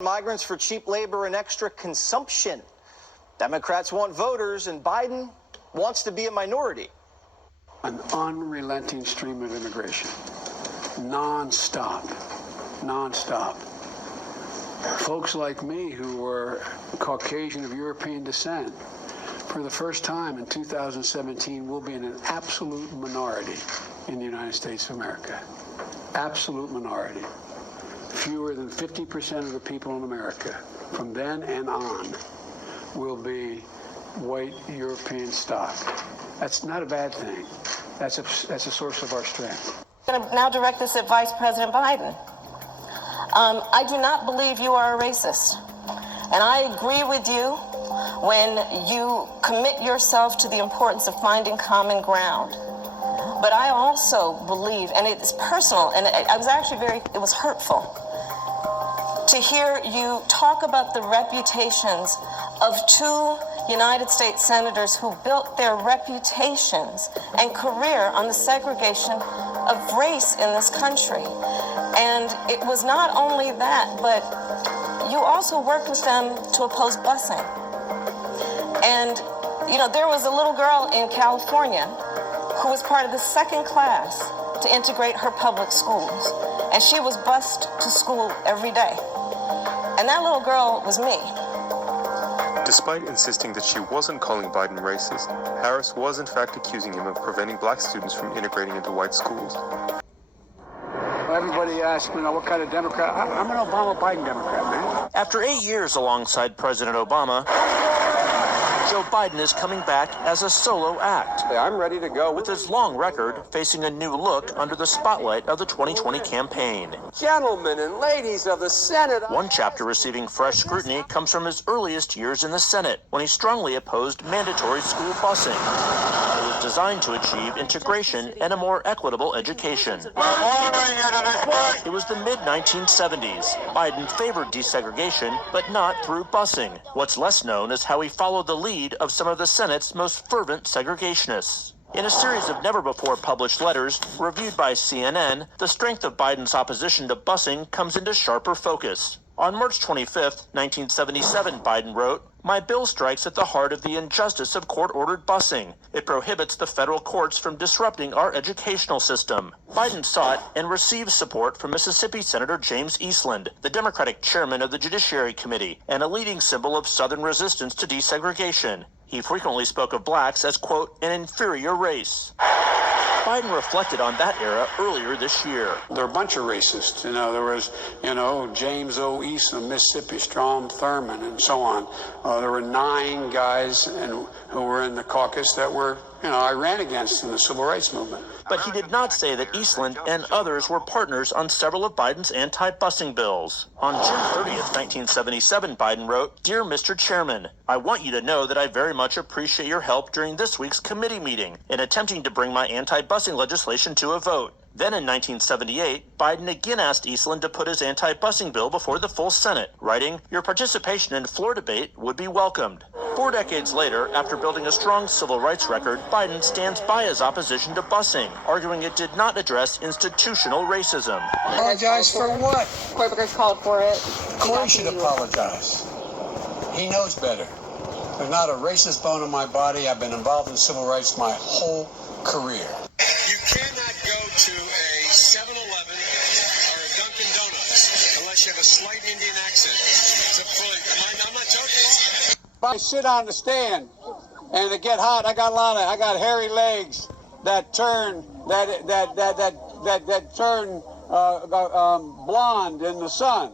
Migrants for cheap labor and extra consumption. Democrats want voters, and Biden wants to be a minority. An unrelenting stream of immigration, non-stop. Folks like me who were Caucasian of European descent, for the first time in 2017, will be in an absolute minority in the United States of America. Absolute minority. Fewer than 50% of the people in America from then and on will be white European stock. That's not a bad thing. That's a source of our strength. I'm going to now direct this at Vice President Biden. I do not believe you are a racist. And I agree with you when you commit yourself to the importance of finding common ground. But I also believe, and it's personal, and I was actually it was hurtful to hear you talk about the reputations of two United States senators who built their reputations and career on the segregation of race in this country. And it was not only that, but you also worked with them to oppose busing. And, you know, there was a little girl in California who was part of the second class to integrate her public schools. And she was bused to school every day. And that little girl was me. Despite insisting that she wasn't calling Biden racist, Harris was in fact accusing him of preventing black students from integrating into white schools. Everybody asks me, what kind of Democrat? I'm an Obama-Biden Democrat, man. After 8 years alongside President Obama, Joe Biden is coming back as a solo act. I'm ready to go. With his long record facing a new look under the spotlight of the 2020 campaign. Gentlemen and ladies of the Senate. One chapter receiving fresh scrutiny comes from his earliest years in the Senate, when he strongly opposed mandatory school busing. It was designed to achieve integration and a more equitable education. It was the mid-1970s. Biden favored desegregation, but not through busing. What's less known is how he followed the lead of some of the Senate's most fervent segregationists. In a series of never-before-published letters reviewed by CNN, the strength of Biden's opposition to busing comes into sharper focus. On March 25, 1977, Biden wrote, "My bill strikes at the heart of the injustice of court-ordered busing. It prohibits the federal courts from disrupting our educational system." Biden sought and received support from Mississippi Senator James Eastland, the Democratic chairman of the Judiciary Committee, and a leading symbol of Southern resistance to desegregation. He frequently spoke of blacks as, quote, an inferior race. Biden reflected on that era earlier this year. There are a bunch of racists. There was, James O. Eastland, Mississippi, Strom Thurmond, and so on. There were 9 guys who were in the caucus that were, I ran against in the civil rights movement. But he did not say that Eastland and others were partners on several of Biden's anti-busing bills. On June 30th, 1977, Biden wrote, "Dear Mr. Chairman, I want you to know that I very much appreciate your help during this week's committee meeting in attempting to bring my anti-busing legislation to a vote." Then in 1978, Biden again asked Eastland to put his anti-busing bill before the full Senate, writing, "Your participation in floor debate would be welcomed." 4 decades later, after building a strong civil rights record, Biden stands by his opposition to busing, arguing it did not address institutional racism. Apologize for what? Court Booker's called for it. Of course he should apologize. He knows better. There's not a racist bone in my body. I've been involved in civil rights my whole career. You cannot go to a 7-Eleven or a Dunkin' Donuts unless you have a slight Indian accent. I'm not joking. If I sit on the stand and it get hot, I got hairy legs that turn blonde in the sun.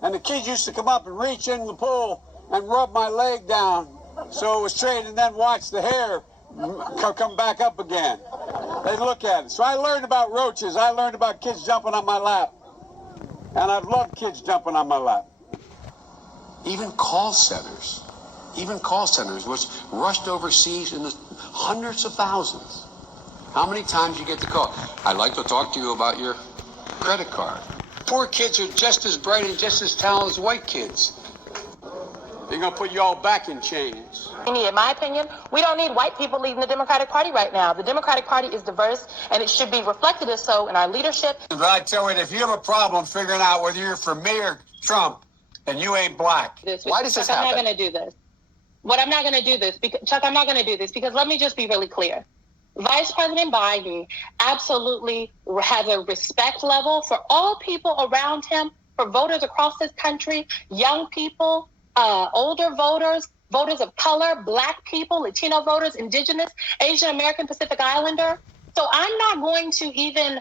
And the kids used to come up and reach in the pool and rub my leg down so it was straight, and then watch the hair come back up again. They look at it. So I learned about roaches. I learned about kids jumping on my lap. And I've loved kids jumping on my lap. Even call centers, which rushed overseas in the hundreds of thousands. How many times you get the call? I'd like to talk to you about your credit card. Poor kids are just as bright and just as talented as white kids. They're going to put you all back in chains. In my opinion, we don't need white people leading the Democratic Party right now. The Democratic Party is diverse, and it should be reflected as so in our leadership. But I tell you, if you have a problem figuring out whether you're for me or Trump, and you ain't black. Why does this Chuck, I'm happen? not going to do this. I'm not going to do this because Chuck, I'm not going to do this because let me just be really clear. Vice President Biden absolutely has a respect level for all people around him, for voters across this country, young people, older voters, voters of color, black people, Latino voters, indigenous, Asian American, Pacific Islander. So I'm not going to even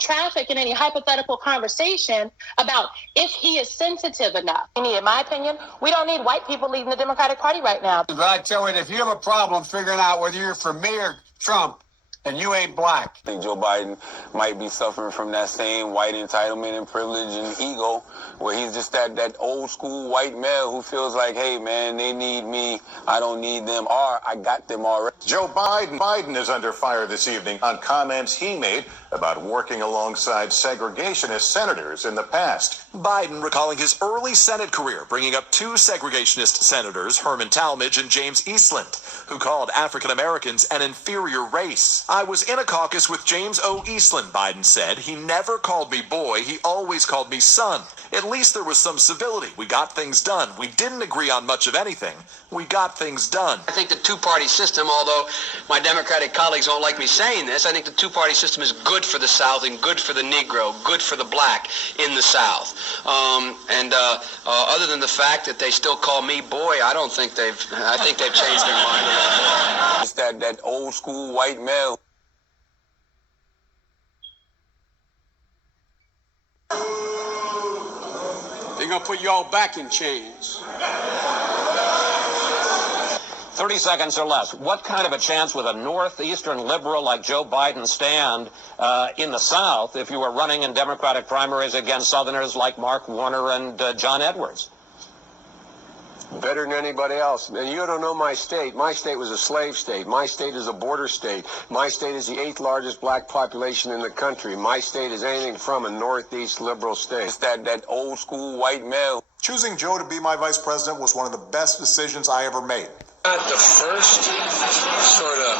traffic in any hypothetical conversation about if he is sensitive enough. In my opinion, we don't need white people leading the Democratic Party right now. But I tell you, if you have a problem figuring out whether you're for me or Trump, and you ain't black. I think Joe Biden might be suffering from that same white entitlement and privilege and ego, where he's just that old school white male who feels like, hey, man, they need me, I don't need them, or I got them already. Joe Biden is under fire this evening on comments he made about working alongside segregationist senators in the past. Biden recalling his early Senate career, bringing up two segregationist senators, Herman Talmadge and James Eastland, who called African Americans an inferior race. I was in a caucus with James O. Eastland, Biden said. He never called me boy. He always called me son. At least there was some civility. We got things done. We didn't agree on much of anything. We got things done. I think the two-party system, although my Democratic colleagues don't like me saying this, I think the two-party system is good for the South and good for the Negro, good for the black in the South. Other than the fact that they still call me boy, I think they've changed their mind a little. It's that old school white male. They're going to put you all back in chains. 30 seconds or less. What kind of a chance would a northeastern liberal like Joe Biden stand in the South if you were running in Democratic primaries against Southerners like Mark Warner and John Edwards? Better than anybody else. And you don't know my state. My state was a slave state. My state is a border state. My state is the 8th largest black population in the country. My state is anything from a northeast liberal state. It's that old school white male. Choosing Joe to be my vice president was one of the best decisions I ever made. Not the first sort of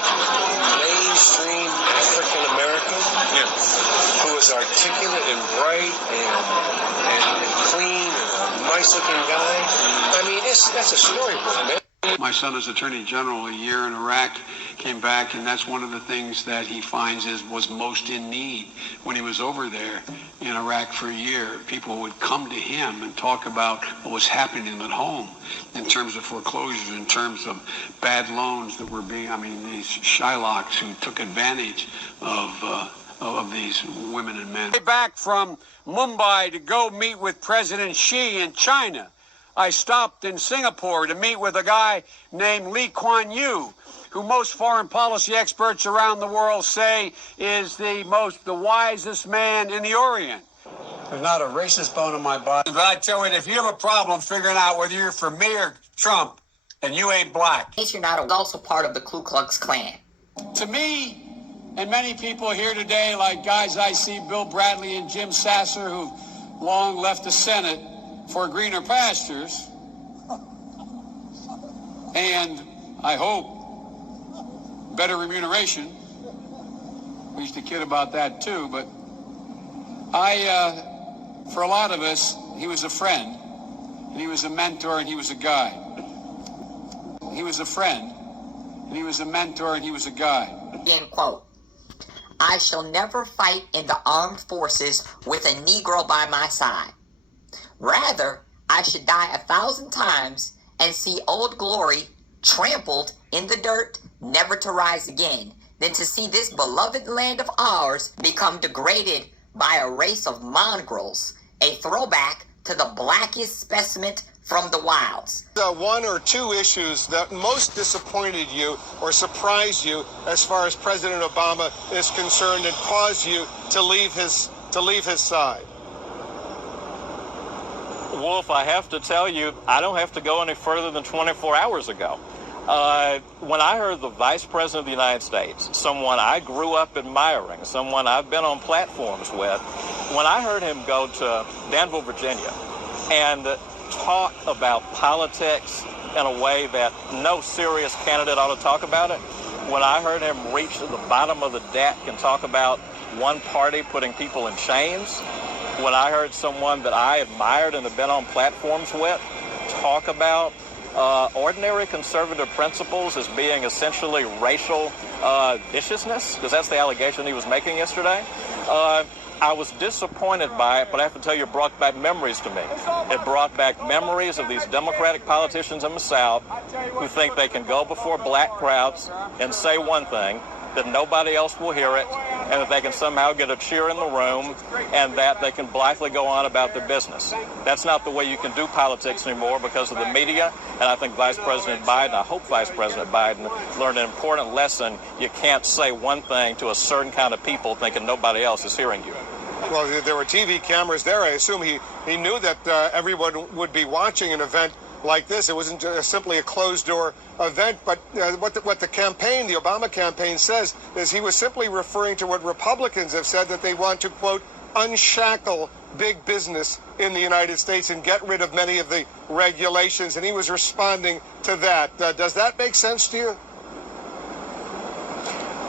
mainstream African American who was articulate and bright and clean and a nice looking guy. I mean, that's a storybook, man. My son is Attorney General a year in Iraq, came back, and that's one of the things that he finds was most in need. When he was over there in Iraq for a year, people would come to him and talk about what was happening at home in terms of foreclosures, in terms of bad loans that were these Shylocks who took advantage of these women and men. Back from Mumbai to go meet with President Xi in China. I stopped in Singapore to meet with a guy named Lee Kuan Yew, who most foreign policy experts around the world say is the wisest man in the Orient. There's not a racist bone in my body. But I tell you, if you have a problem figuring out whether you're for me or Trump, and you ain't black. You're not also part of the Ku Klux Klan. To me, and many people here today, like guys I see, Bill Bradley and Jim Sasser, who long left the Senate for greener pastures, and I hope better remuneration. We used to kid about that too, but for a lot of us, he was a friend, and he was a mentor, and he was a guide. He was a friend, and he was a mentor, and he was a guide. End quote. I shall never fight in the armed forces with a Negro by my side. Rather, I should die 1,000 times and see Old Glory trampled in the dirt, never to rise again, than to see this beloved land of ours become degraded by a race of mongrels, a throwback to the blackest specimen from the wilds. One or two issues that most disappointed you or surprised you as far as President Obama is concerned and caused you to leave his side? Wolf, I have to tell you, I don't have to go any further than 24 hours ago. When I heard the Vice President of the United States, someone I grew up admiring, someone I've been on platforms with, when I heard him go to Danville, Virginia, and talk about politics in a way that no serious candidate ought to talk about it, when I heard him reach to the bottom of the deck and talk about one party putting people in chains, when I heard someone that I admired and have been on platforms with talk about ordinary conservative principles as being essentially racial viciousness, because that's the allegation he was making yesterday, I was disappointed by it, but I have to tell you, it brought back memories to me. It brought back memories of these Democratic politicians in the South who think they can go before black crowds and say one thing, that nobody else will hear it, and that they can somehow get a cheer in the room, and that they can blithely go on about their business. That's not the way you can do politics anymore because of the media, and I think I hope Vice President Biden learned an important lesson. You can't say one thing to a certain kind of people thinking nobody else is hearing you. Well, there were TV cameras there. I assume he knew that everyone would be watching an event like this. It wasn't simply a closed-door event, but what the campaign, the Obama campaign, says is he was simply referring to what Republicans have said, that they want to, quote, unshackle big business in the United States and get rid of many of the regulations, and he was responding to that. Does that make sense to you?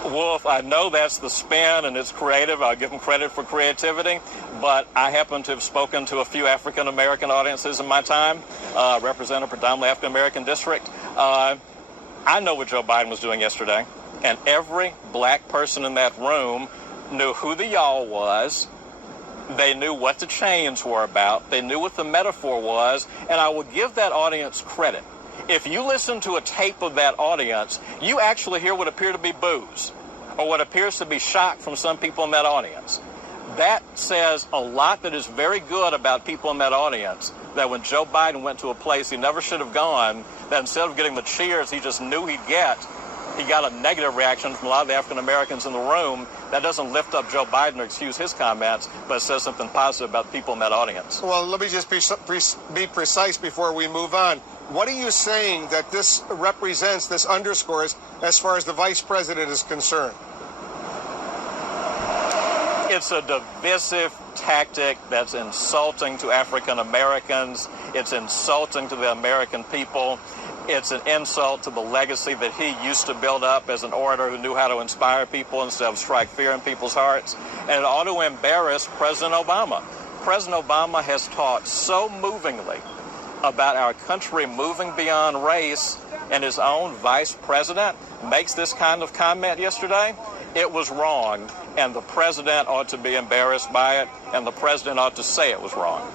Wolf, I know that's the spin and it's creative. I'll give them credit for creativity, but I happen to have spoken to a few African-American audiences in my time, represent a predominantly African-American district. I know what Joe Biden was doing yesterday, and every black person in that room knew who the y'all was. They knew what the chains were about. They knew what the metaphor was, and I will give that audience credit. If you listen to a tape of that audience, you actually hear what appear to be boos or what appears to be shock from some people in that audience. That says a lot that is very good about people in that audience, that when Joe Biden went to a place he never should have gone, that instead of getting the cheers he just knew he'd get, he got a negative reaction from a lot of the African Americans in the room. That doesn't lift up Joe Biden or excuse his comments, but it says something positive about the people in that audience. Well, let me just be precise before we move on. What are you saying that this represents, this underscores, as far as the vice president is concerned? It's a divisive tactic that's insulting to African Americans. It's insulting to the American people. It's an insult to the legacy that he used to build up as an orator who knew how to inspire people instead of strike fear in people's hearts. And it ought to embarrass President Obama. President Obama has talked so movingly about our country moving beyond race, and his own vice president makes this kind of comment yesterday. It was wrong, and the president ought to be embarrassed by it, and the president ought to say it was wrong.